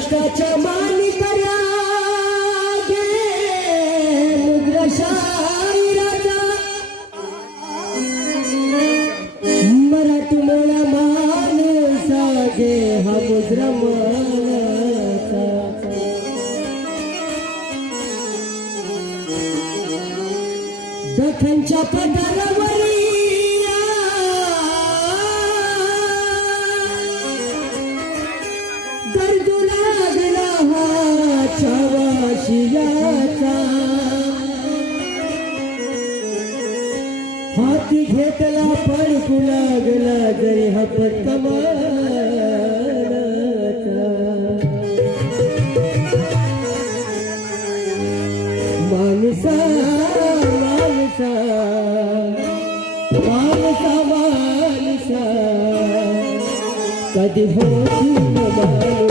कष्टाच्या मानी गे मुद्रशाही मराठी मोळा माणसा गे हा मुद्रम दखनच्या पदाला हा छावा हाती घेतला पडकू लागला जरी हा माणसा माणसा माणसा माणसा कधी होती माणसा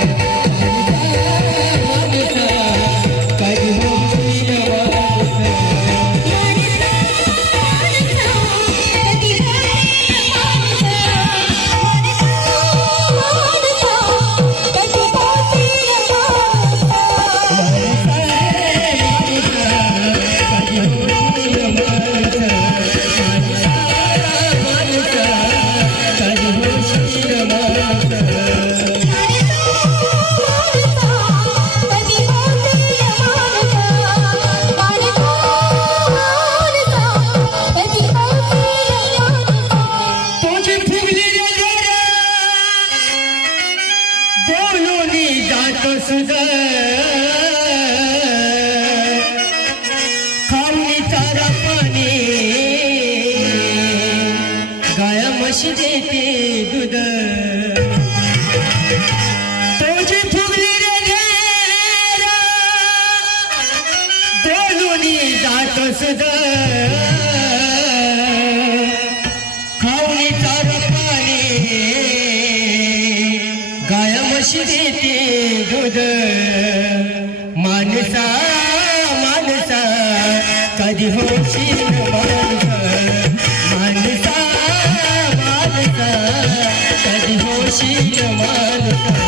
म्हशी देते दूध. माणसा माणसा कधी होशील माणसा माणसा कधी होशील माणसा